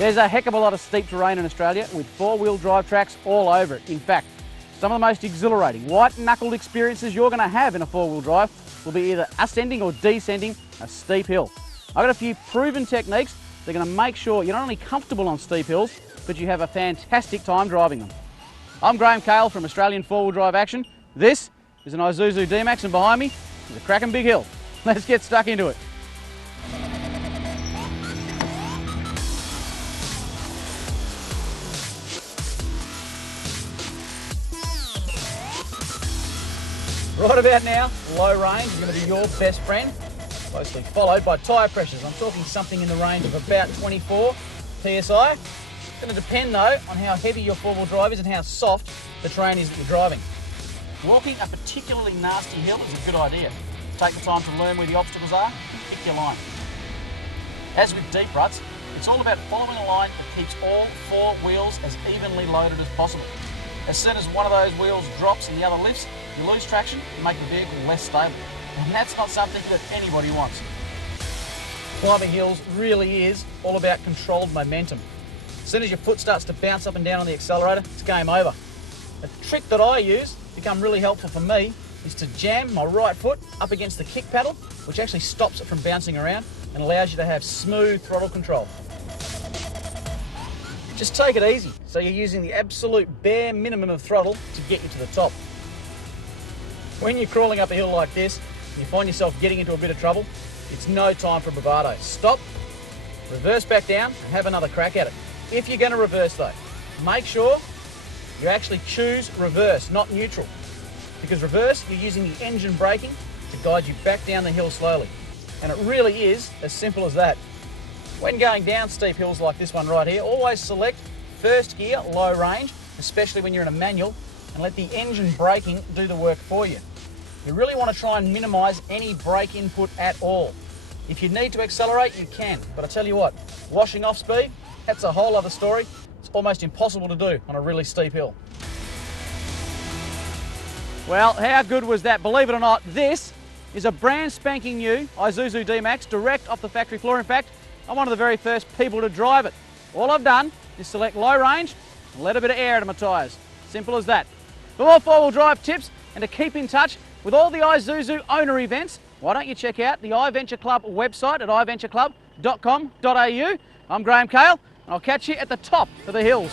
There's a heck of a lot of steep terrain in Australia with four-wheel drive tracks all over it. In fact, some of the most exhilarating, white-knuckled experiences you're going to have in a four-wheel drive will be either ascending or descending a steep hill. I've got a few proven techniques that are going to make sure you're not only comfortable on steep hills, but you have a fantastic time driving them. I'm Graham Cale from Australian Four-Wheel Drive Action. This is an Isuzu D-Max, and behind me is a cracking big hill. Let's get stuck into it. Right about now, low range is going to be your best friend, closely followed by tyre pressures. I'm talking something in the range of about 24 PSI. It's going to depend though on how heavy your four-wheel drive is and how soft the terrain is that you're driving. Walking a particularly nasty hill is a good idea. Take the time to learn where the obstacles are, pick your line. As with deep ruts, it's all about following a line that keeps all four wheels as evenly loaded as possible. As soon as one of those wheels drops and the other lifts, you lose traction and make the vehicle less stable. And that's not something that anybody wants. Climbing hills really is all about controlled momentum. As soon as your foot starts to bounce up and down on the accelerator, it's game over. A trick that I use, become really helpful for me, is to jam my right foot up against the kick pedal, which actually stops it from bouncing around and allows you to have smooth throttle control. Just take it easy, so you're using the absolute bare minimum of throttle to get you to the top. When you're crawling up a hill like this, and you find yourself getting into a bit of trouble, it's no time for bravado. Stop, reverse back down, and have another crack at it. If you're going to reverse though, make sure you actually choose reverse, not neutral. Because reverse, you're using the engine braking to guide you back down the hill slowly. And it really is as simple as that. When going down steep hills like this one right here, always select first gear, low range, especially when you're in a manual, and let the engine braking do the work for you. You really want to try and minimise any brake input at all. If you need to accelerate, you can, but I tell you what, washing off speed, that's a whole other story. It's almost impossible to do on a really steep hill. Well, how good was that? Believe it or not, this is a brand spanking new Isuzu D-Max direct off the factory floor. In fact, I'm one of the very first people to drive it. All I've done is select low range and let a bit of air out of my tyres. Simple as that. For more four-wheel drive tips and to keep in touch with all the Isuzu owner events, why don't you check out the iVenture Club website at iventureclub.com.au. I'm Graham Cale, and I'll catch you at the top of the hills.